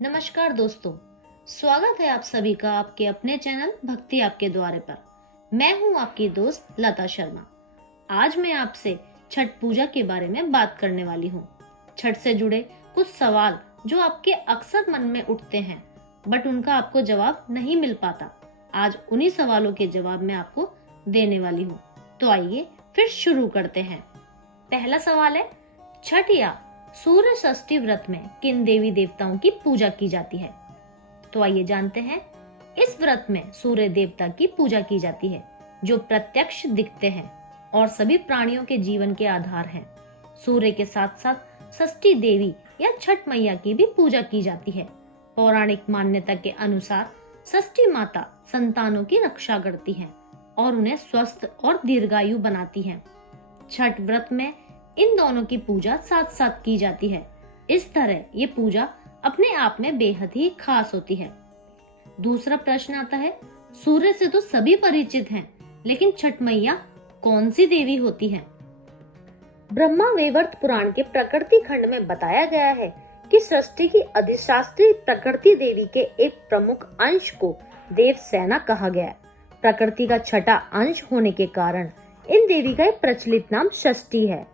नमस्कार दोस्तों, स्वागत है आप सभी का आपके अपने चैनल भक्ति आपके द्वारे पर। मैं हूं आपकी दोस्त लता शर्मा। आज मैं आपसे छठ पूजा के बारे में बात करने वाली हूं। छठ से जुड़े कुछ सवाल जो आपके अक्सर मन में उठते हैं बट उनका आपको जवाब नहीं मिल पाता। आज उन्हीं सवालों के जवाब मैं आपको देने वाली हूँ। तो आइए फिर शुरू करते हैं। पहला सवाल है, छठ या सूर्य षष्ठी व्रत में किन देवी देवताओं की पूजा की जाती है? तो आइए जानते हैं। इस व्रत में सूर्य देवता की पूजा की जाती है जो प्रत्यक्ष दिखते हैं और सभी प्राणियों के जीवन के आधार हैं। सूर्य के साथ साथ षष्ठी देवी या छठ मैया की भी पूजा की जाती है। पौराणिक मान्यता के अनुसार षष्ठी माता संतानों की रक्षा करती हैं और उन्हें स्वस्थ और दीर्घायु बनाती हैं। छठ व्रत में इन दोनों की पूजा साथ साथ की जाती है। इस तरह ये पूजा अपने आप में बेहद ही खास होती है। दूसरा प्रश्न आता है, सूर्य से तो सभी परिचित हैं, लेकिन छठ मैया कौन सी देवी होती है? ब्रह्मा वैवर्त पुराण के प्रकृति खंड में बताया गया है कि सृष्टि की अधिष्ठात्री प्रकृति देवी के एक प्रमुख अंश को देवसेना कहा गया है। प्रकृति का छठा अंश होने के कारण इन देवी का एक प्रचलित नाम षष्ठी है।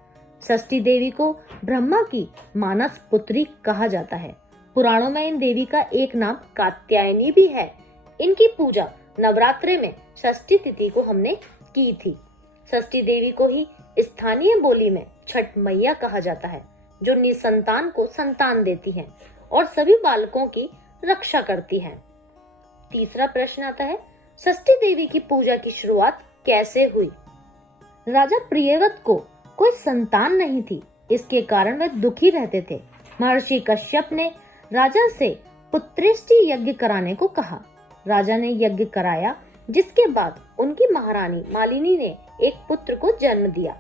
षष्ठी देवी को ब्रह्मा की मानस पुत्री कहा जाता है। पुराणों में इन देवी का एक नाम कात्यायनी भी है। इनकी पूजा नवरात्रे में षष्ठी तिथि को हमने की थी। षष्ठी देवी को ही स्थानीय बोली में छठ मैया कहा जाता है, जो निसंतान को संतान देती है और सभी बालकों की रक्षा करती है। तीसरा प्रश्न आता है, षष्ठी देवी की पूजा की शुरुआत कैसे हुई? राजा प्रियव्रत को कोई संतान नहीं थी, इसके कारण वे दुखी रहते थे। महर्षि कश्यप ने राजा से पुत्रेष्टि यज्ञ कराने को कहा। राजा ने यज्ञ कराया, जिसके बाद उनकी महारानी मालिनी ने एक पुत्र को जन्म दिया।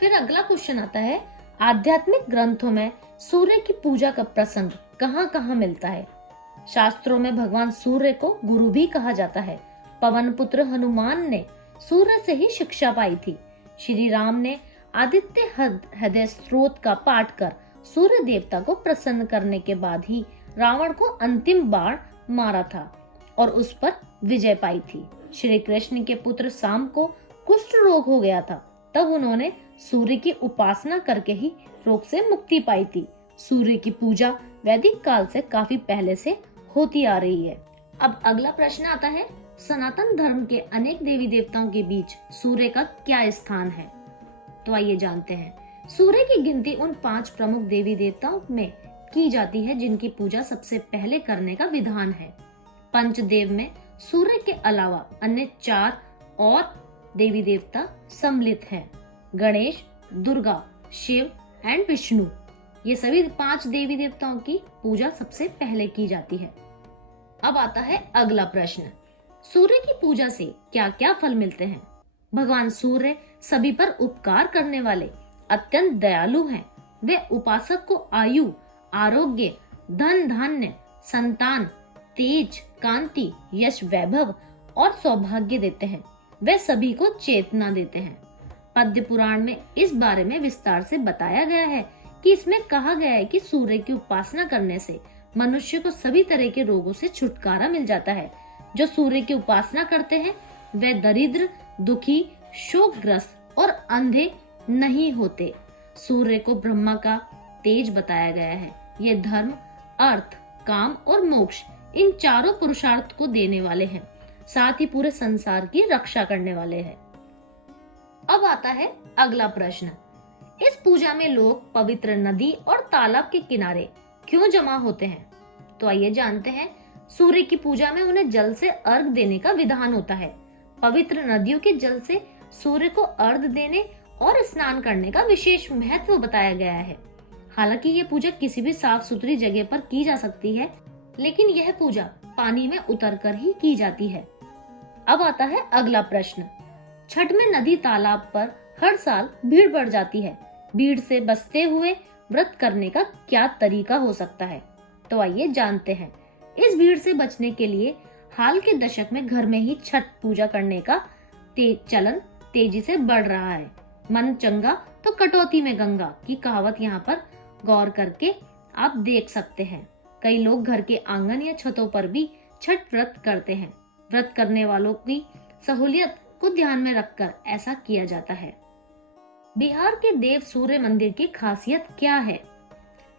फिर अगला क्वेश्चन आता है, आध्यात्मिक ग्रंथों में सूर्य की पूजा का प्रसंग कहाँ कहाँ मिलता है? शास्त्रों में भगवान सूर्य को गुरु भी कहा जाता है। पवन पुत्र हनुमान ने सूर्य से ही शिक्षा पाई थी। श्री राम ने आदित्य हृदय स्त्रोत का पाठ कर सूर्य देवता को प्रसन्न करने के बाद ही रावण को अंतिम बाण मारा था और उस पर विजय पाई थी। श्री कृष्ण के पुत्र शाम को कुष्ठ रोग हो गया था, तब उन्होंने सूर्य की उपासना करके ही रोग से मुक्ति पाई थी। सूर्य की पूजा वैदिक काल से काफी पहले से होती आ रही है। अब अगला प्रश्न आता है, सनातन धर्म के अनेक देवी देवताओं के बीच सूर्य का क्या स्थान है? तो आइए जानते हैं। सूर्य की गिनती उन 5 प्रमुख देवी देवताओं में की जाती है जिनकी पूजा सबसे पहले करने का विधान है। पंचदेव में सूर्य के अलावा अन्य 4 और देवी देवता सम्मिलित हैं। गणेश, दुर्गा, शिव एंड विष्णु, ये सभी 5 देवी देवताओं की पूजा सबसे पहले की जाती है। अब आता है अगला प्रश्न, सूर्य की पूजा से क्या क्या फल मिलते हैं? भगवान सूर्य सभी पर उपकार करने वाले अत्यंत दयालु हैं। वे उपासक को आयु, आरोग्य, धन धान्य, संतान, तेज, कांति, यश, वैभव और सौभाग्य देते हैं। वे सभी को चेतना देते हैं। पद्म पुराण में इस बारे में विस्तार से बताया गया है कि इसमें कहा गया है कि सूर्य की उपासना करने से मनुष्य को सभी तरह के रोगों से छुटकारा मिल जाता है। जो सूर्य की उपासना करते हैं वे दरिद्र, दुखी, शोकग्रस्त और अंधे नहीं होते। सूर्य को ब्रह्मा का तेज बताया गया है। ये धर्म, अर्थ, काम और मोक्ष, इन चारों पुरुषार्थ को देने वाले हैं, साथ ही पूरे संसार की रक्षा करने वाले हैं। अब आता है अगला प्रश्न, इस पूजा में लोग पवित्र नदी और तालाब के किनारे क्यों जमा होते हैं? तो आइए जानते हैं। सूर्य की पूजा में उन्हें जल से अर्घ देने का विधान होता है। पवित्र नदियों के जल से सूर्य को अर्घ देने और स्नान करने का विशेष महत्व बताया गया है। हालांकि ये पूजा किसी भी साफ सुथरी जगह पर की जा सकती है, लेकिन यह पूजा पानी में उतरकर ही की जाती है। अब आता है अगला प्रश्न, छठ में नदी तालाब पर हर साल भीड़ बढ़ जाती है। भीड़ से बचते हुए व्रत करने का क्या तरीका हो सकता है? तो आइए जानते हैं। इस भीड़ से बचने के लिए हाल के दशक में घर में ही छठ पूजा करने का चलन तेजी से बढ़ रहा है। मन चंगा तो कटौती में गंगा की कहावत यहाँ पर गौर करके आप देख सकते हैं। कई लोग घर के आंगन या छतों पर भी छठ व्रत करते हैं। व्रत करने वालों की सहूलियत को ध्यान में रखकर ऐसा किया जाता है। बिहार के देव सूर्य मंदिर की खासियत क्या है?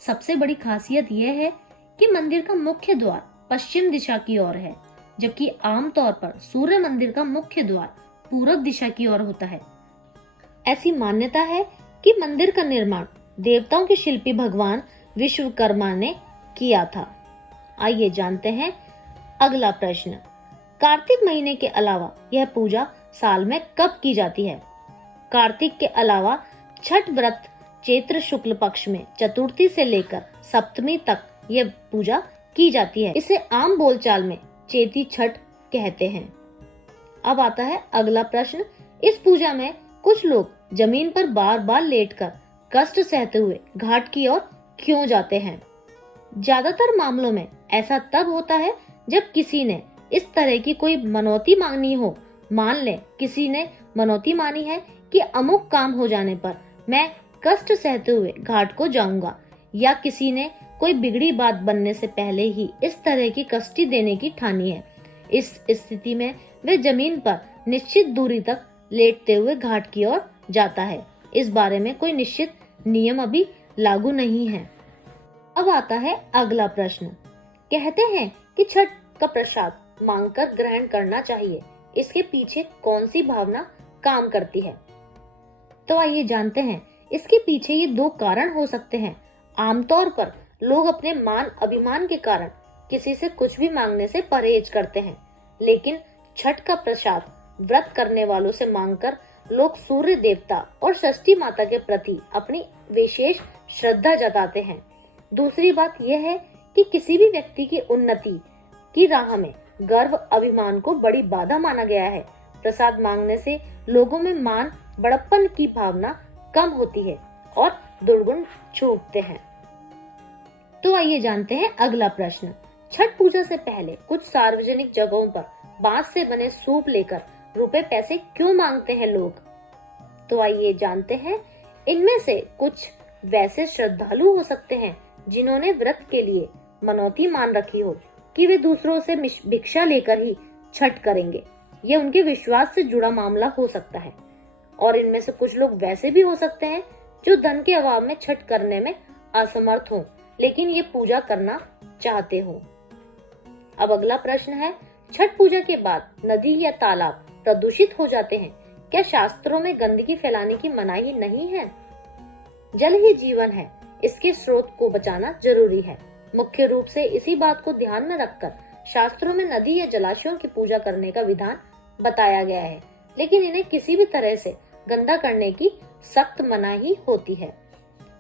सबसे बड़ी खासियत यह है कि मंदिर का मुख्य द्वार पश्चिम दिशा की ओर है, जबकि आमतौर पर सूर्य मंदिर का मुख्य द्वार पूरब दिशा की ओर होता है। ऐसी मान्यता है कि मंदिर का निर्माण देवताओं के शिल्पी भगवान विश्वकर्मा ने किया था। आइए जानते हैं अगला प्रश्न। कार्तिक महीने के अलावा यह पूजा साल में कब की जाती है? कार्तिक के अलावा छठ व्रत चैत्र शुक्ल पक्ष में चतुर्थी से लेकर सप्तमी तक यह पूजा की जाती है। इसे आम बोलचाल में चेती छठ कहते हैं। अब आता है अगला प्रश्न। इस पूजा में कुछ लोग जमीन पर बार बार लेटकर कष्ट सहते हुए घाट की ओर क्यों जाते हैं? ज्यादातर मामलों में ऐसा तब होता है जब किसी ने इस तरह की कोई मनौती मांगनी हो। मान ले किसी ने मनौती मानी है कि अमुक काम हो जाने पर मैं कष्ट सहते हुए घाट को जाऊंगा, या किसी ने कोई बिगड़ी बात बनने से पहले ही इस तरह की कष्टी देने की ठानी है। इस स्थिति में वे जमीन पर निश्चित दूरी तक लेटते हुए घाट की ओर जाता है। इस बारे में कोई निश्चित नियम अभी लागू नहीं है। अब आता है अगला प्रश्न। कहते हैं कि छठ का प्रसाद मांगकर ग्रहण करना चाहिए। इसके पीछे कौन सी भावना काम करती है? तो आइए जानते हैं। इसके पीछे ये दो कारण हो सकते हैं। आमतौर पर लोग अपने मान अभिमान के कारण किसी से कुछ भी मांगने से परहेज करते हैं, लेकिन छठ का प्रसाद व्रत करने वालों से मांगकर लोग सूर्य देवता और षष्ठी माता के प्रति अपनी विशेष श्रद्धा जताते हैं। दूसरी बात यह है कि किसी भी व्यक्ति की उन्नति की राह में गर्व अभिमान को बड़ी बाधा माना गया है। प्रसाद मांगने से लोगों में मान बड़प्पन की भावना कम होती है और दुर्गुण छूटते हैं। तो आइए जानते हैं अगला प्रश्न। छठ पूजा से पहले कुछ सार्वजनिक जगहों पर बांस से बने सूप लेकर रुपए पैसे क्यों मांगते हैं लोग? तो आइए जानते हैं। इनमें से कुछ वैसे श्रद्धालु हो सकते हैं जिन्होंने व्रत के लिए मनौती मान रखी हो कि वे दूसरों से भिक्षा लेकर ही छठ करेंगे। ये उनके विश्वास से जुड़ा मामला हो सकता है। और इनमें से कुछ लोग वैसे भी हो सकते हैं जो धन के अभाव में छठ करने में असमर्थ हो, लेकिन ये पूजा करना चाहते हो। अब अगला प्रश्न है। छठ पूजा के बाद नदी या तालाब प्रदूषित हो जाते हैं। क्या शास्त्रों में गंदगी फैलाने की मनाही नहीं है? जल ही जीवन है, इसके स्रोत को बचाना जरूरी है। मुख्य रूप से इसी बात को ध्यान में रखकर शास्त्रों में नदी या जलाशयों की पूजा करने का विधान बताया गया है, लेकिन इन्हें किसी भी तरह से गंदा करने की सख्त मनाही होती है।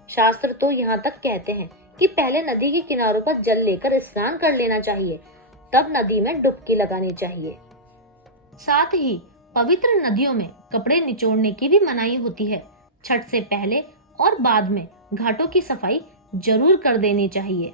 शास्त्र तो यहाँ तक कहते हैं कि पहले नदी के किनारों पर जल लेकर स्नान कर लेना चाहिए, तब नदी में डुबकी लगानी चाहिए। साथ ही पवित्र नदियों में कपड़े निचोड़ने की भी मनाही होती है। छठ से पहले और बाद में घाटों की सफाई जरूर कर देनी चाहिए।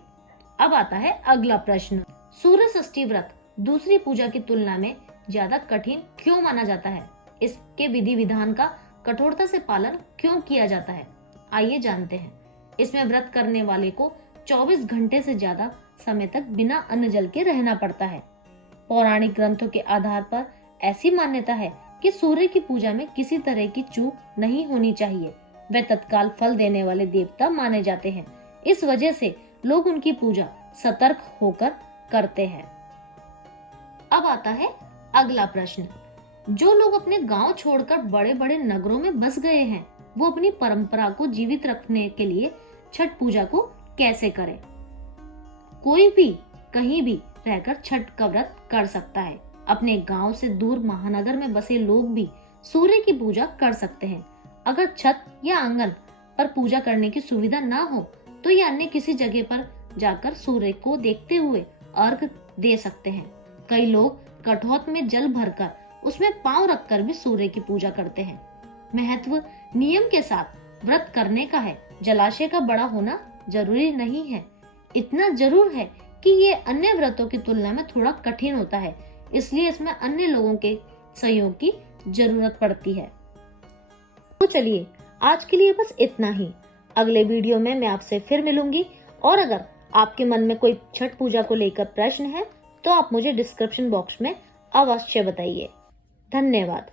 अब आता है अगला प्रश्न। सूर्य षष्ठी व्रत दूसरी पूजा की तुलना में ज्यादा कठिन क्यों माना जाता है? इसके विधि विधान का कठोरता से पालन क्यों किया जाता है? आइए जानते हैं। इसमें व्रत करने वाले को 24 घंटे से ज्यादा समय तक बिना अन्न जल के रहना पड़ता है। पौराणिक ग्रंथों के आधार पर ऐसी मान्यता है कि सूर्य की पूजा में किसी तरह की चूक नहीं होनी चाहिए। वे तत्काल फल देने वाले देवता माने जाते हैं। इस वजह से लोग उनकी पूजा सतर्क होकर करते हैं। अब आता है अगला प्रश्न। जो लोग अपने गांव छोड़कर बड़े बड़े नगरों में बस गए हैं, वो अपनी परंपरा को जीवित रखने के लिए छठ पूजा को कैसे करें? कोई भी कहीं भी रहकर छठ का व्रत कर सकता है। अपने गांव से दूर महानगर में बसे लोग भी सूर्य की पूजा कर सकते हैं। अगर छत या आंगन पर पूजा करने की सुविधा ना हो तो ये अन्य किसी जगह पर जाकर सूर्य को देखते हुए अर्घ दे सकते हैं। कई लोग कठौत में जल भरकर उसमें पांव रखकर भी सूर्य की पूजा करते हैं। महत्व नियम के साथ व्रत करने का है। जलाशय का बड़ा होना जरूरी नहीं है। इतना जरूर है कि ये अन्य व्रतों की तुलना में थोड़ा कठिन होता है, इसलिए इसमें अन्य लोगों के सहयोग की जरूरत पड़ती है। तो चलिए आज के लिए बस इतना ही। अगले वीडियो में मैं आपसे फिर मिलूंगी, और अगर आपके मन में कोई छठ पूजा को लेकर प्रश्न है तो आप मुझे डिस्क्रिप्शन बॉक्स में अवश्य बताइए। धन्यवाद।